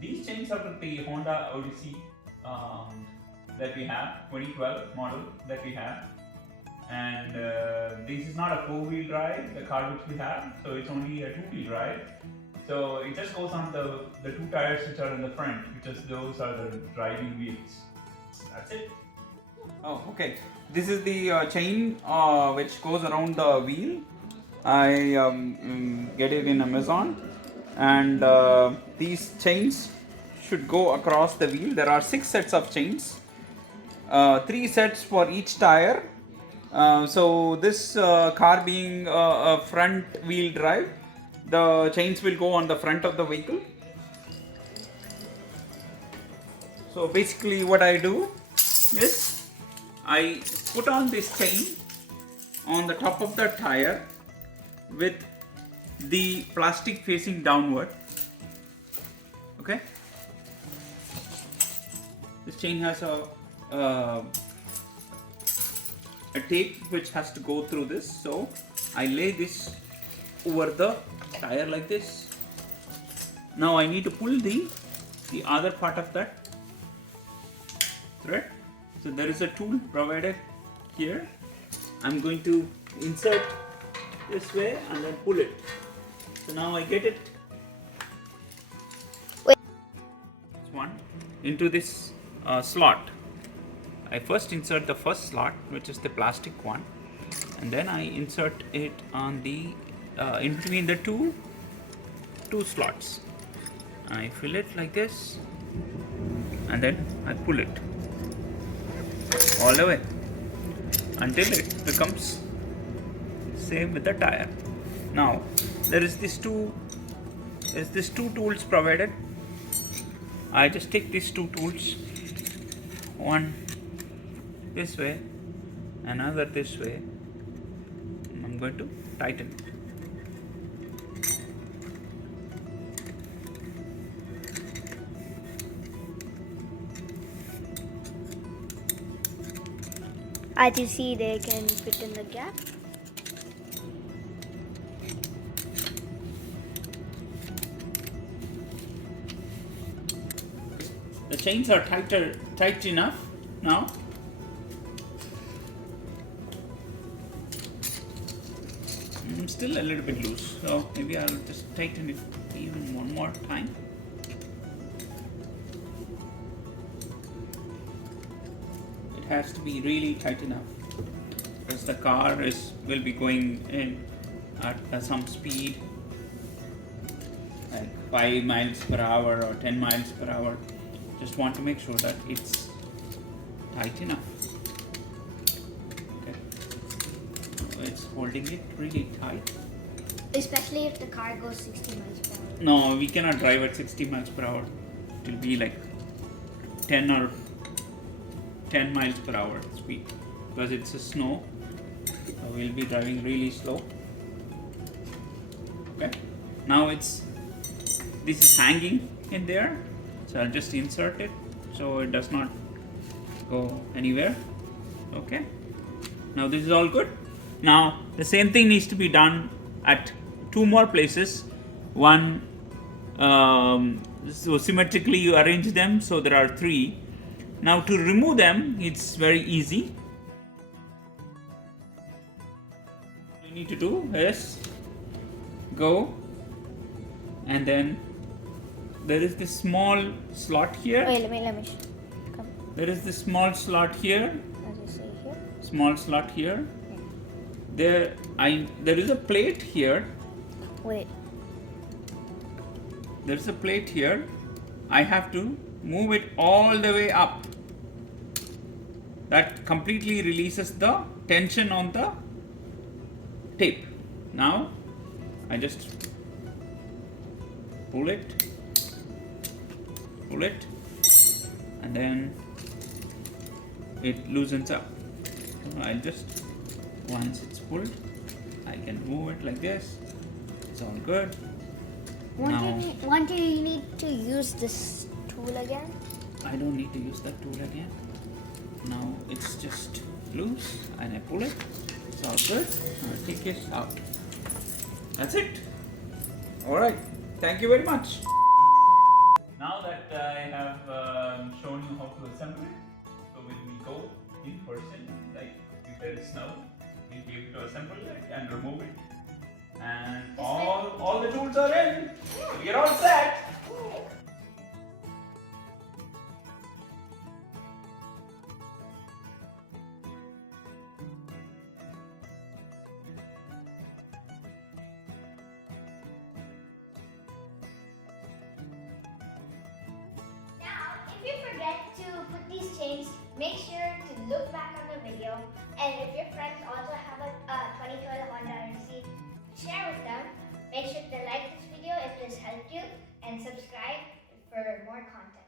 These chains are with the Honda Odyssey that we have, 2012 model that we have. And this is not a 4-wheel drive, the car which we have, so it's only a 2-wheel drive. So it just goes on the 2 tires which are in the front, because those are the driving wheels. That's it. Oh, okay. This is the chain which goes around the wheel. I get it in Amazon, and these chains should go across the wheel. There are 6 sets of chains, 3 sets for each tire. So this car being a front wheel drive, the chains will go on the front of the vehicle. So basically what I do is I put on this chain on the top of the tire with the plastic facing downward. Okay, this chain has a tape which has to go through this, so I lay this over the tire like this. Now I need to pull the other part of that thread. So there is a tool provided here. I'm going to insert this way and then pull it. So now I get it one into this slot. I first insert the first slot, which is the plastic one, and then I insert it on the in between the two slots. I fill it like this, and then I pull it all the way until it becomes same with the tire. Now there is this two tools provided. I just take these 2 tools, one this way, another this way. I'm going to tighten it. As you see, they can fit in the gap. The chains are tight enough now. Still a little bit loose, so maybe I'll just tighten it even one more time. It has to be really tight enough, because the car will be going in at some speed, like 5 miles per hour or 10 miles per hour. Just want to make sure that it's tight enough. Okay, so it's holding it really tight. Especially if the car goes 60 miles per hour. No, we cannot drive at 60 miles per hour. It will be like 10 miles per hour speed, because it's a snow. So we'll be driving really slow. Okay, now this is hanging in there, so I'll just insert it so it does not go anywhere. Okay, now this is all good. Now the same thing needs to be done at 2 more places. One, so symmetrically you arrange them, so there are 3. Now to remove them, it's very easy. What you need to do is go, and then there is this small slot here. Wait, let me come. There is this small slot here. As you see here. Small slot here. There is a plate here. Wait. There's a plate here. I have to move it all the way up. That completely releases the tension on the tape. Now I just pull it, and then it loosens up. So I'll just, once it's pulled, I can move it like this. It's all good. Won't you need to use this tool again? I don't need to use that tool again. Now it's just loose, and I pull it. It's all good. I'll take it out. That's it. Alright. Thank you very much. Now that I have shown you how to assemble it, so when we go in person, like if there is snow, we'll be able to assemble it and remove it. And all the tools are in. You're all set. If you forget to put these chains, make sure to look back on the video, and if your friends also have a 2012 Honda Odyssey, share with them. Make sure to like this video if this helped you, and subscribe for more content.